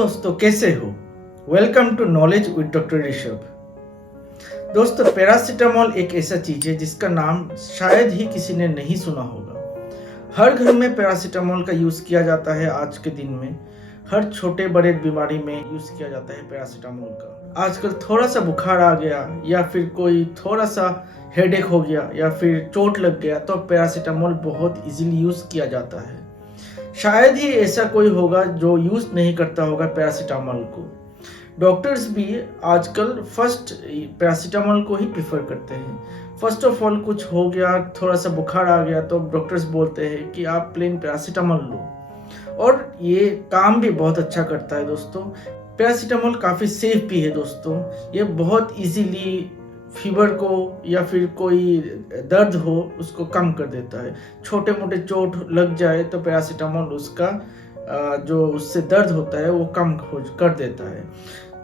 दोस्तों, कैसे हो? Welcome to knowledge with doctor Rishabh. दोस्तों, पैरासीटामोल एक ऐसा चीज है जिसका नाम शायद ही किसी ने नहीं सुना होगा। हर घर में पैरासीटामोल का यूज किया जाता है। आज के दिन में हर छोटे बड़े बीमारी में यूज किया जाता है पैरासीटामोल का। आजकल थोड़ा सा बुखार आ गया या फिर कोई थोड़ा सा हेडेक हो गया या फिर चोट लग गया तो पैरासीटामोल बहुत इजीली यूज किया जाता है। शायद ही ऐसा कोई होगा जो यूज नहीं करता होगा पैरासीटामोल को। डॉक्टर्स भी आजकल फर्स्ट पैरासीटामोल को ही प्रेफर करते हैं। फर्स्ट ऑफ ऑल कुछ हो गया, थोड़ा सा बुखार आ गया तो डॉक्टर्स बोलते हैं कि आप प्लेन पैरासीटामोल लो, और ये काम भी बहुत अच्छा करता है। दोस्तों, पैरासीटामोल काफ़ी सेफ भी है। दोस्तों, ये बहुत इजीली फीवर को या फिर कोई दर्द हो उसको कम कर देता है। छोटे मोटे चोट लग जाए तो पैरासीटामोल उसका जो उससे दर्द होता है वो कम कर देता है।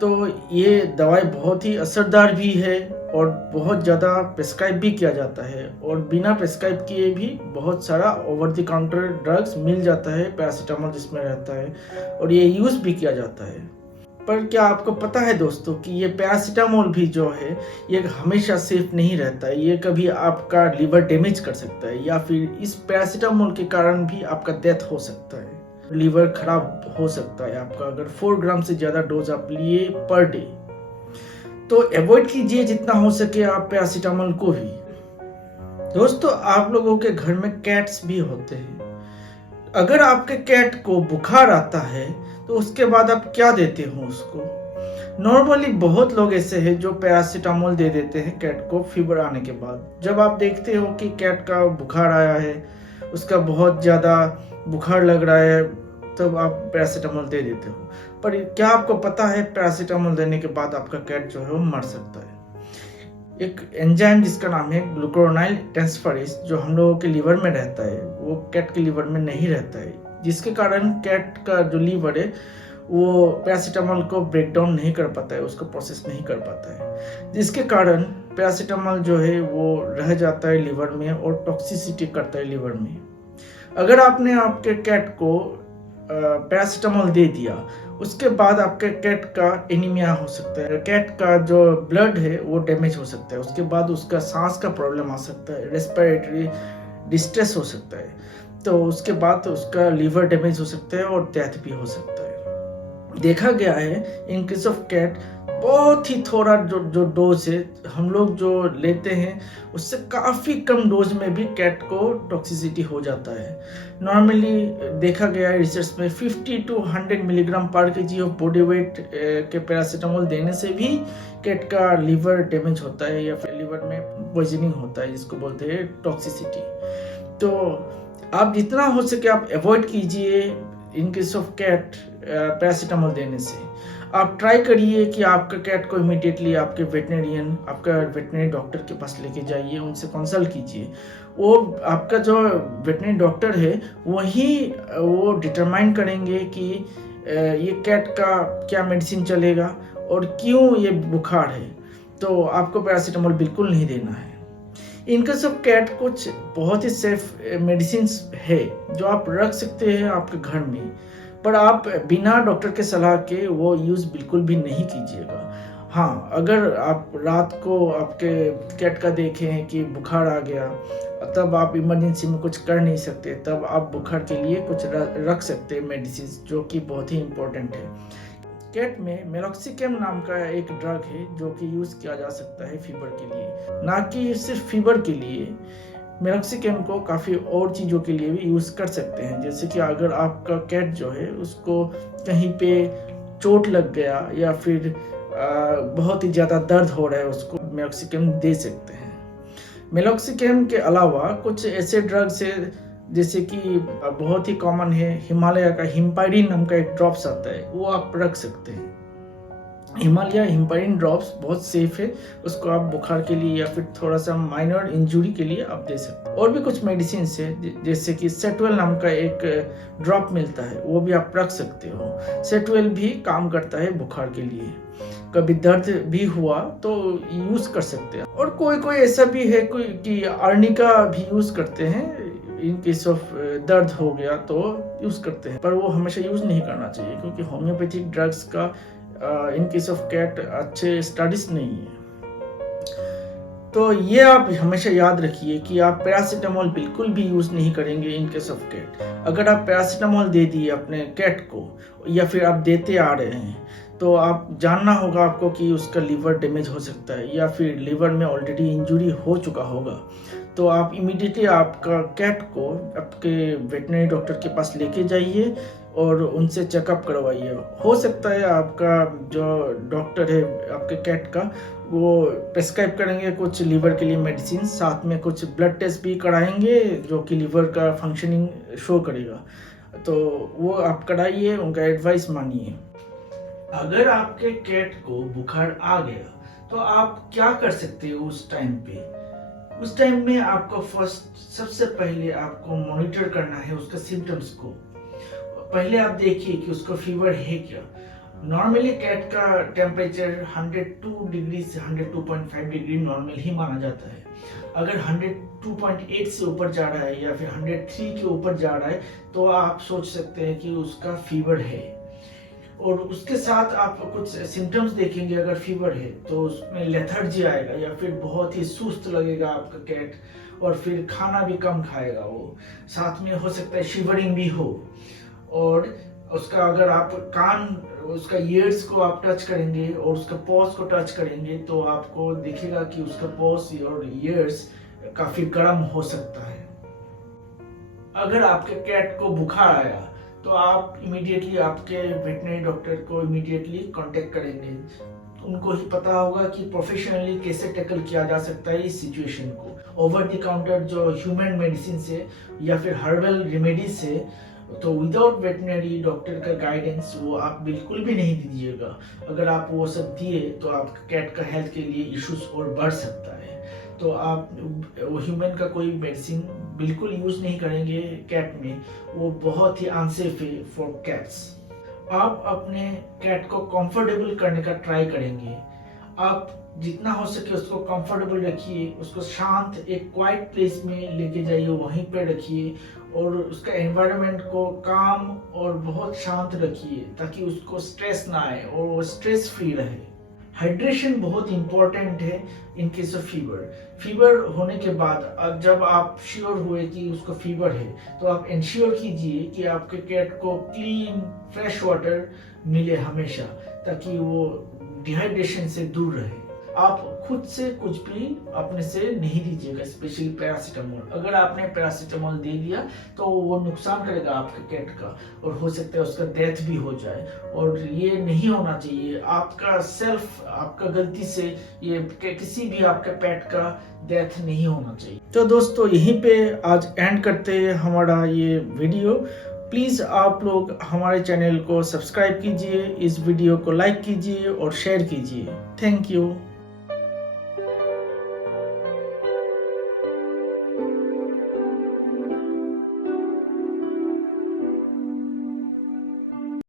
तो ये दवाई बहुत ही असरदार भी है और बहुत ज़्यादा प्रिस्क्राइब भी किया जाता है, और बिना प्रिस्क्राइब किए भी बहुत सारा ओवर द काउंटर ड्रग्स मिल जाता है पैरासीटामोल जिसमें रहता है, और ये यूज़ भी किया जाता है। पर क्या आपको पता है दोस्तों कि ये पैरासीटामोल भी जो है ये हमेशा सेफ नहीं रहता है। ये कभी आपका लिवर डैमेज कर सकता है, या फिर इस पैरासीटामोल के कारण भी आपका डेथ हो सकता है, लिवर खराब हो सकता है आपका, अगर 4 ग्राम से ज़्यादा डोज आप लिए पर डे। तो अवॉइड कीजिए जितना हो सके आप पैरासीटामोल को ही। दोस्तों, आप लोगों के घर में कैट्स भी होते हैं। अगर आपके कैट को बुखार आता है तो उसके बाद आप क्या देते हो उसको? नॉर्मली बहुत लोग ऐसे हैं जो पैरासीटामोल दे देते हैं कैट को फीवर आने के बाद। जब आप देखते हो कि कैट का बुखार आया है, उसका बहुत ज़्यादा बुखार लग रहा है, तब आप पैरासीटामोल दे देते हो। पर क्या आपको पता है पैरासीटामोल देने के बाद आपका कैट जो है वो मर सकता है। एक एंजाइम जिसका नाम है ग्लूकुरोनाइल ट्रांसफरेज जो हम लोगों के लीवर में रहता है वो कैट के लीवर में नहीं रहता है, जिसके कारण कैट का जो लीवर है वो पैरासीटामोल को ब्रेक डाउन नहीं कर पाता है, उसको प्रोसेस नहीं कर पाता है, जिसके कारण पैरासीटामोल जो है वो रह जाता है लीवर में और टॉक्सिसिटी करता है लीवर में। अगर आपने आपके कैट को पैरासीटामोल दे दिया, उसके बाद आपके कैट का एनीमिया हो सकता है, कैट का जो ब्लड है वो डैमेज हो सकता है, उसके बाद उसका सांस का प्रॉब्लम आ सकता है, रेस्पिरेटरी डिस्ट्रेस हो सकता है, तो उसके बाद उसका लीवर डैमेज हो सकता है और डेथ भी हो सकता है। देखा गया है इन केस ऑफ कैट बहुत ही थोड़ा जो डोज है हम लोग जो लेते हैं उससे काफ़ी कम डोज में भी कैट को टॉक्सिसिटी हो जाता है। नॉर्मली देखा गया है रिसर्च में 50 to 100 मिलीग्राम पर केजी ऑफ बॉडी वेट के पैरासीटामोल देने से भी कैट का लिवर डैमेज होता है या फिर लिवर में पॉइजनिंग होता है, जिसको बोलते हैं टॉक्सिसिटी। तो आप जितना हो सके आप अवॉइड कीजिए in case of cat paracetamol देने से। आप ट्राई करिए कि आपका कैट को इमीडिएटली आपके वेटनरी डॉक्टर के पास लेके जाइए, उनसे कंसल्ट कीजिए। वो आपका जो वेटनरी डॉक्टर है वो डिटरमाइन करेंगे कि ये कैट का क्या मेडिसिन चलेगा और क्यों ये बुखार है। तो आपको पैरासीटामोल बिल्कुल नहीं देना है। इनका सब कैट कुछ बहुत ही सेफ मेडिसिन है जो आप रख सकते हैं आपके घर में, पर आप बिना डॉक्टर के सलाह के वो यूज़ बिल्कुल भी नहीं कीजिएगा। हाँ, अगर आप रात को आपके कैट का देखें कि बुखार आ गया, तब आप इमरजेंसी में कुछ कर नहीं सकते, तब आप बुखार के लिए कुछ रख सकते हैं मेडिसिन, जो कि बहुत ही इम्पोर्टेंट है। कैट में मेलॉक्सिकैम नाम का एक ड्रग है जो कि यूज़ किया जा सकता है फीवर के लिए, ना कि सिर्फ फीवर के लिए। मेलॉक्सिकैम को काफ़ी और चीज़ों के लिए भी यूज़ कर सकते हैं, जैसे कि अगर आपका कैट जो है उसको कहीं पे चोट लग गया या फिर बहुत ही ज़्यादा दर्द हो रहा है, उसको मेलॉक्सिकैम दे सकते हैं। मेलॉक्सिकैम के अलावा कुछ ऐसे ड्रग्स है जैसे कि बहुत ही कॉमन है, हिमालय का हिम्पाइरिन नाम का एक ड्रॉप्स आता है, वो आप रख सकते हैं। हिम्पाइरिन ड्रॉप्स बहुत सेफ है, उसको आप बुखार के लिए या फिर थोड़ा सा माइनर इंजुरी के लिए आप दे सकते हैं। और भी कुछ मेडिसिन है जैसे कि सेटवेल नाम का एक ड्रॉप मिलता है, वो भी आप रख सकते हो। सेटवेल भी काम करता है बुखार के लिए, कभी दर्द भी हुआ तो यूज कर सकते हैं। और कोई ऐसा भी है कि आर्निका भी यूज करते हैं इन केस ऑफ दर्द हो गया तो यूज़ करते हैं, पर वो हमेशा यूज़ नहीं करना चाहिए क्योंकि होम्योपैथिक ड्रग्स का इन केस ऑफ कैट अच्छे स्टडीज नहीं है। तो ये आप हमेशा याद रखिए कि आप पैरासीटामोल बिल्कुल भी यूज़ नहीं करेंगे इन केस ऑफ कैट। अगर आप पैरासीटामोल दे दिए अपने कैट को या फिर आप देते आ रहे हैं तो आप जानना होगा आपको कि उसका लीवर डैमेज हो सकता है या फिर लीवर में ऑलरेडी इंजरी हो चुका होगा। तो आप इमीडिएटली आपका कैट को आपके वेटनरी डॉक्टर के पास लेके जाइए और उनसे चेकअप करवाइए। हो सकता है आपका जो डॉक्टर है आपके कैट का वो प्रेस्क्राइब करेंगे कुछ लीवर के लिए मेडिसिन, साथ में कुछ ब्लड टेस्ट भी कराएंगे जो कि लीवर का फंक्शनिंग शो करेगा। तो वो आप कराइए, उनका एडवाइस मानिए। अगर आपके कैट को बुखार आ गया तो आप क्या कर सकते हो उस टाइम पे? उस टाइम में आपको सबसे पहले आपको मॉनिटर करना है उसका सिम्टम्स को। पहले आप देखिए कि उसको फीवर है क्या। नॉर्मली कैट का टेम्परेचर 102 डिग्री से 102.5 डिग्री नॉर्मल ही माना जाता है। अगर 102.8 से ऊपर जा रहा है या फिर 103 के ऊपर जा रहा है तो आप सोच सकते हैं कि उसका फीवर है। और उसके साथ आप कुछ सिम्टम्स देखेंगे। अगर फीवर है तो उसमें लेथर्जी आएगा या फिर बहुत ही सुस्त लगेगा आपका कैट, और फिर खाना भी कम खाएगा वो। साथ में हो सकता है शिवरिंग भी हो। और उसका अगर आप उसका ईयर्स को आप टच करेंगे और उसका पॉज को टच करेंगे तो आपको दिखेगा कि उसका पॉज और ईयर्स काफी गर्म हो सकता है। अगर आपके कैट को बुखार आया तो आप इमीडिएटली आपके वेटनरी डॉक्टर को इमीडिएटली कांटेक्ट करेंगे। उनको ही पता होगा कि प्रोफेशनली कैसे टैकल किया जा सकता है इस सिचुएशन को। ओवर द काउंटर जो ह्यूमन मेडिसिन से या फिर हर्बल रेमेडी से, तो विदाउट वेटनरी डॉक्टर का गाइडेंस वो आप बिल्कुल भी नहीं दीजिएगा। अगर आप वो सब दिए तो आपके कैट का हेल्थ के लिए इश्यूज और बढ़ सकता है। तो आप ह्यूमन का कोई मेडिसिन बिल्कुल यूज नहीं करेंगे कैट में, वो बहुत ही अनसेफ है फॉर कैट्स। आप अपने कैट को कंफर्टेबल करने का ट्राई करेंगे। आप जितना हो सके उसको कंफर्टेबल रखिए, उसको शांत एक क्वाइट प्लेस में लेके जाइए, वहीं पे रखिए और उसका एनवायरनमेंट को काम और बहुत शांत रखिए ताकि उसको स्ट्रेस ना आए और वो स्ट्रेस फ्री रहे। हाइड्रेशन बहुत इंपॉर्टेंट है इन केस ऑफ फीवर होने के बाद जब आप श्योर हुए कि उसको फीवर है तो आप इंश्योर कीजिए कि आपके कैट को क्लीन फ्रेश वाटर मिले हमेशा, ताकि वो डिहाइड्रेशन से दूर रहे। आप खुद से कुछ भी अपने से नहीं दीजिएगा, स्पेशली पैरासीटामोल। अगर आपने पैरासीटामोल दे दिया तो वो नुकसान करेगा आपके कैट का और हो सकता है उसका डेथ भी हो जाए, और ये नहीं होना चाहिए। आपका गलती से ये किसी भी आपके पेट का डेथ नहीं होना चाहिए। तो दोस्तों यहीं पे आज एंड करते हैं हमारा ये वीडियो। प्लीज़ आप लोग हमारे चैनल को सब्सक्राइब कीजिए, इस वीडियो को लाइक कीजिए और शेयर कीजिए। Thank you.